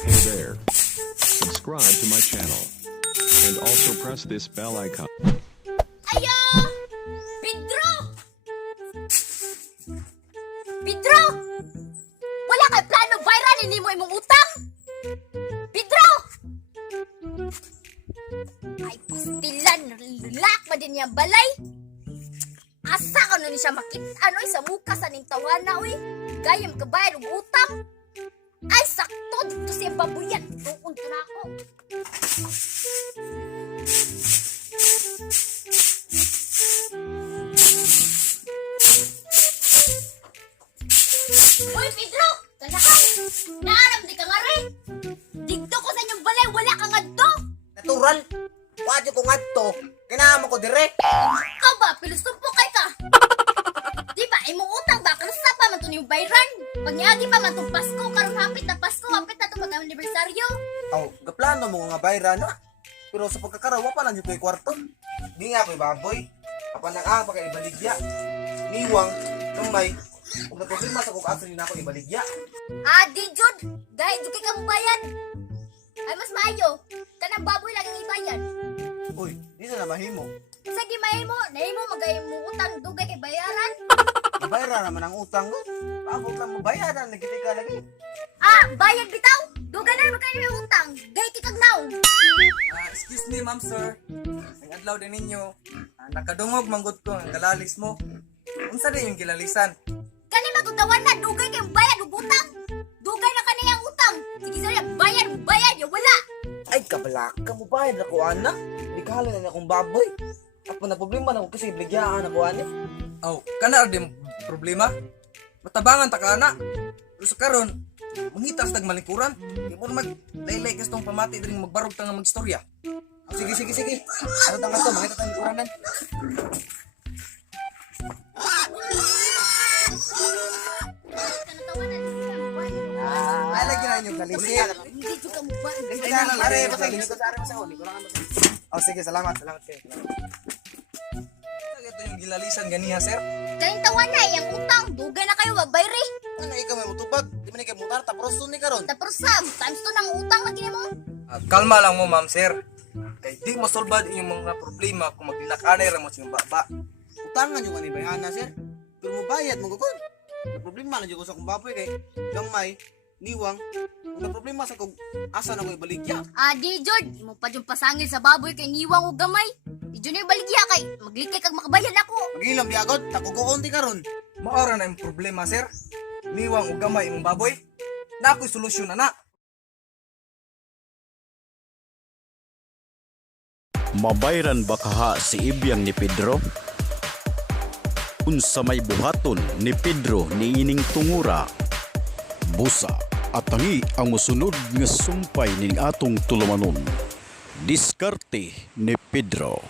Hey there. Subscribe to my channel. And also press this bell icon. Ayo! Pedro! Pedro! Wala kay plano viral hindi mo imong utang? Pedro! Ay, pastilan. Lak ba din niya balay? Asa ka na ni siya makita? Ano sa muka sa ning tawana, uy? Gayam ka bayad ng utang? Ay, sakto dito siya babuyan. Tuon ko na ako. Uy, Pedro! Kanahan! Naaram di ka nga rin! Digto ko sa inyong balay, wala kang adto! Natural. Wadyo ko ngadto. Kinahamo ko dire. Ikaw ba, pilusupo kay ka? Di ba, imong utang ba? Kanusta pa man ito yung bayran? Pagnyagi pa man itong Pasko, karong hapit na Pasko, hapit na ito mag-anibersaryo. Aw, gaplano mo nga bayra na. Pero sa pagkakarawa pa lang dito yung kwarto. Di nga ko'y baboy. Apan nang pa kay ibaligya. Niwang, kamay. Kung nagproblema sa kung asa nyo na ako ibaligya. Di Jud! Dahil Jud kay kang bayan! Ay, mas maayo! Kanang baboy lang ang ibayan. Uy, di na mahimo. Sa gimay mo, nahimo magay mo utang dugay kay bayaran. Bayra naman ang utang ko. Paabot lang mo bayaran. Nagitika lagi. Bayad bitaw! Dugay na naman kayo yung utang. Gay kikag now. Excuse me, ma'am, sir. Ang adlaw din ninyo. Nakadungog manggod ko ang galalis mo. Unsa din yung gilalisan? Kani matutawan na dugay kay bayad ug utang. Dugay na kaniyang utang. Sige sir, bayad ya wala. Ay, kabalaka mo bayad ako, ana. Di kahalin na akong baboy. Ako na problema na ako kasi ibaligyan ako, ana. Oh, kana din problema. Matabangan ta kana. Pero sa karon, mangitas tag malingkuran. Di mo maglaylay kastong pamati din magbarog ta nga magstorya. Sige. Ano tanga to? Mangita tayong kuranan. Kanatawa na din. Ay lagi na inyong galisin. Hindi jud ka mo ba? Are, pasagin ko sa are masaon. Oh, sige, salamat kayo. Ito yung gilalisan ganiha, sir. Kaning tawa na yang utang. Dugay na kayo bayri. Ano ikaw may mutubag? Di man ikaw mutar tapos ni karon. Tapos sam, times 2 nang utang lagi mo. Kalma lang mo, ma'am, sir. Kay di masolbad yung mga problema kung magdinakanay ra mo sa iyong baba. Utangan yung kanibay ana, sir. Pero mo bayad mo gugod. Na problema na jud ko sa kong baboy kay gamay, niwang. Kung problema sa kog asa na ko ibaligya. Di Jud, mo pa jud pasangil sa baboy kay niwang og gamay. Di jud na baligya kay maglikay kag makabayad ako. Pagilam di agad, takukuon ti karon. Maora na yung problema, sir. Niwang o gamay imong baboy. Na ako'y solusyon na. Mabayran ba kaha si Ibyang ni Pedro? Unsa may buhaton ni Pedro niining tungura? Busa at tangi ang mosunod nga sumpay ning atong tulumanon. Diskarte ni Pedro.